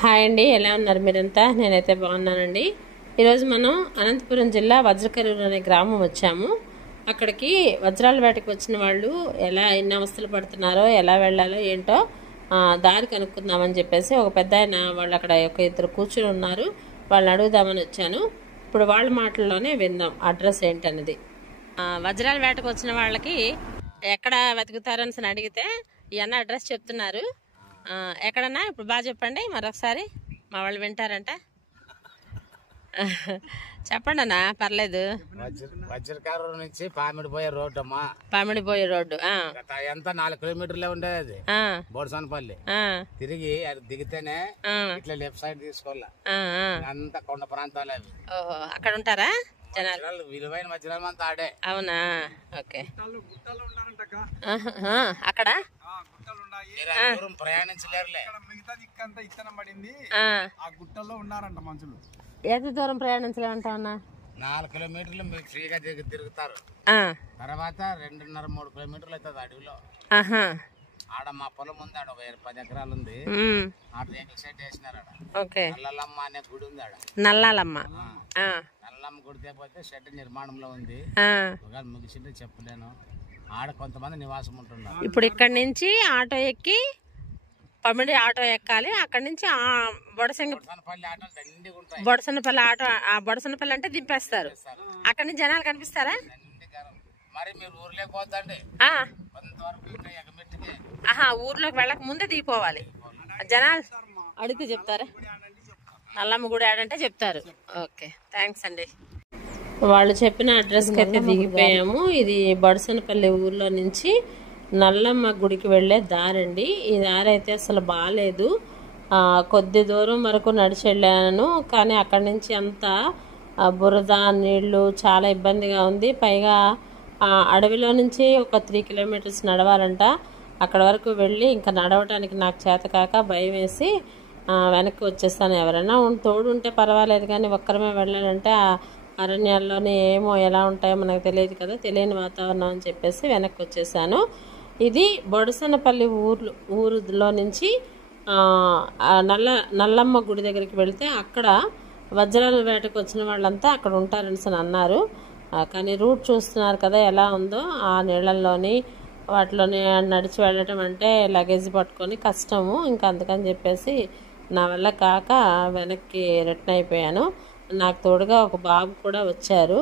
Hi అండి, ఎలా ఉన్నారు మీరంతా? నేనైతే బాగున్నానండి. ఈరోజు మనం అనంతపురం జిల్లా వజ్రకరూరు అనే గ్రామం వచ్చాము. అక్కడికి వజ్రాల వేటకు వచ్చిన వాళ్ళు ఎన్ని అవస్థలు పడుతున్నారో, ఎలా వెళ్ళాలో ఏంటో దారి కనుక్కుందామని చెప్పేసి ఒక పెద్ద ఆయన వాళ్ళు అక్కడ ఇద్దరు కూర్చుని ఉన్నారు. వాళ్ళని అడుగుదామని వచ్చాను. ఇప్పుడు వాళ్ళ మాటల్లోనే విందాం అడ్రస్ ఏంటన్నది. వజ్రాల వేటకు వచ్చిన వాళ్ళకి ఎక్కడ వెతుకుతారని అడిగితే ఈ అన్న అడ్రస్ చెప్తున్నారు. ఎక్కడన్నా ఇప్పుడు బాగా చెప్పండి, మరొకసారి మా వాళ్ళు వింటారంట. చెప్పండి అన్న, పర్లేదు. వజ్రకరూరు నుంచి పామిడిపోయే రోడ్డు అమ్మా. పామిడిపోయే రోడ్డు ఎంత 4 కిలోమీటర్లే ఉండేది. బోడసనపల్లి తిరిగి అది దిగితేనే ఇట్లా లెఫ్ట్ సైడ్ తీసుకోవాలి. అంత కొండ ప్రాంతాలు అవి. ఓహో, అక్కడ ఉంటారా జనాలు? విలువైన వజ్రాలు అంతా ఆడే. అవునా, ఓకే. అక్కడ ప్రయాణించలేరులే. గుట్టల్లో ఉన్నారంట మనుషులు. ఎంత దూరం ప్రయాణించలేమంటావన్నా? 4 కిలోమీటర్లు మీరు ఫ్రీగా తిరుగుతారు. తర్వాత 2.5-3 కిలోమీటర్లు అవుతుంది అడవిలో. ఆడ మా పొలం ఉంది, ఆడ 10 ఎకరాలు ఉంది. ఆడ రేకుల షెడ్ వేసినారు. నల్లలమ్మ అనే గుడి ఉంది ఆడ. నల్లలమ్మ గుడితే పోతే షెడ్ నిర్మాణంలో ఉంది. ముగిసింది చెప్పలేను. ఆడ కొంతమంది నివాసం ఉంటున్నారు. ఇప్పుడు ఇక్కడ నుంచి ఆటో ఎక్కి పమిడి ఆటో ఎక్కాలి. అక్కడ నుంచి బొడసనపల్లి ఆటో, బొడసనపల్లి అంటే దింపేస్తారు. అక్కడ నుంచి జనాలు కనిపిస్తారా? మరి మీరు ఊర్లోకి పోతండి. ఊర్లోకి వెళ్ళక ముందే దిగిపోవాలి. జనాలు అడిగితే చెప్తారా? నల్లమ్మ గుడి ఆడంటే చెప్తారు. ఓకే, థ్యాంక్స్ అండి. వాళ్ళు చెప్పిన అడ్రస్కి అయితే దిగిపోయాము. ఇది బొడసనపల్లి ఊర్లో నుంచి నల్లమ్మ గుడికి వెళ్ళే దారండి. ఈ దారి అయితే అసలు బాగాలేదు. కొద్ది దూరం వరకు నడిచి వెళ్ళాను, కానీ అక్కడి నుంచి అంతా బురద నీళ్లు, చాలా ఇబ్బందిగా ఉంది. పైగా అడవిలో నుంచి ఒక 3 కిలోమీటర్స్ నడవాలంట. అక్కడ వరకు వెళ్ళి ఇంకా నడవటానికి నాకు చేత కాక భయం వేసి వెనక్కి వచ్చేస్తాను. ఎవరైనా తోడు ఉంటే పర్వాలేదు, కానీ ఒక్కరమే వెళ్ళాలంటే అరణ్యాల్లోనే ఏమో ఎలా ఉంటాయో మనకు తెలియదు కదా, తెలియని వాతావరణం అని చెప్పేసి వెనక్కి వచ్చేసాను. ఇది బొడసనపల్లి ఊరులో నుంచి నల్లమ్మ గుడి దగ్గరికి వెళితే అక్కడ వజ్రాల వేటకు వచ్చిన వాళ్ళంతా అక్కడ ఉంటారని అన్నారు. కానీ రూట్ చూస్తున్నారు కదా ఎలా ఉందో. ఆ నీళ్ళల్లోని వాటిలోని నడిచి వెళ్ళటం అంటే లగేజ్ పట్టుకొని కష్టము. ఇంకా అందుకని చెప్పేసి నా వల్ల కాక వెనక్కి రిటర్న్ అయిపోయాను. నాకు తోడుగా ఒక బాబు కూడా వచ్చారు.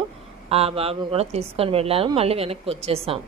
ఆ బాబుని కూడా తీసుకొని వెళ్ళాను. మళ్ళీ వెనక్కి వచ్చేసాం.